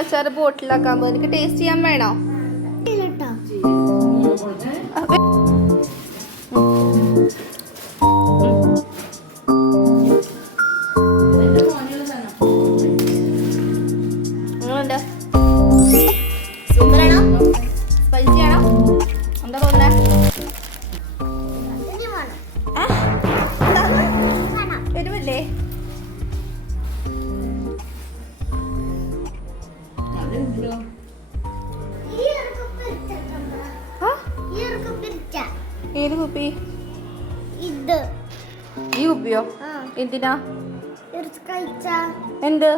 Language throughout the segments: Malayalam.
അച്ചാർ ബോട്ടിലാക്കാൻ പോകും. എനിക്ക് ടേസ്റ്റ് ചെയ്യാൻ വേണോ? സൂപ്പറാണോ? സ്പൈസി ആണോ? എന്താ തോന്നുന്നേ? എരിവല്ലേ? ഏത് കുപ്പി? ഈ കുപ്പിയോ? എന്തിനാ? എന്ത്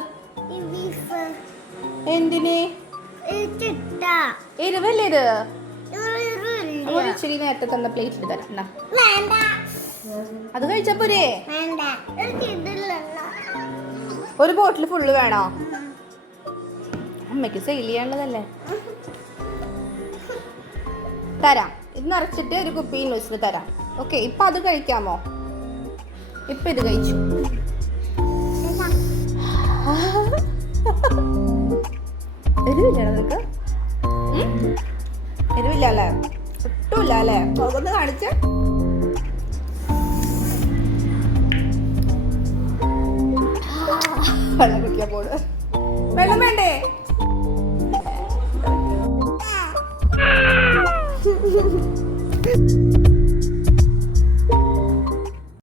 എന്തിന്? എരിവല്ലേ ഇത്? ഇച്ചിരി നേരത്തെ തന്ന പ്ലേറ്റിൽ തരാം. അത് കഴിച്ചാ പോരേ? ഒരു ബോട്ടിൽ ഫുള്ള് വേണോ? അമ്മയ്ക്ക് സെയിൽ ചെയ്യാനുള്ളതല്ലേ. തരാം. ഇത് നിറച്ചിട്ട് ഒരു കുപ്പി ഇൻവെസ്റ്റിന് തരാം. ഓക്കെ, ഇപ്പൊ അത് കഴിക്കാമോ? ഇപ്പൊ ഇത് കഴിച്ചു. എരിവില്ല നിനക്ക്? എരിവില്ല അല്ലേ? ഒട്ടുമില്ല അല്ലേ? മുഖന്ന് കാണിച്ച്. വെള്ളം കുടിക്കാൻ പോട്.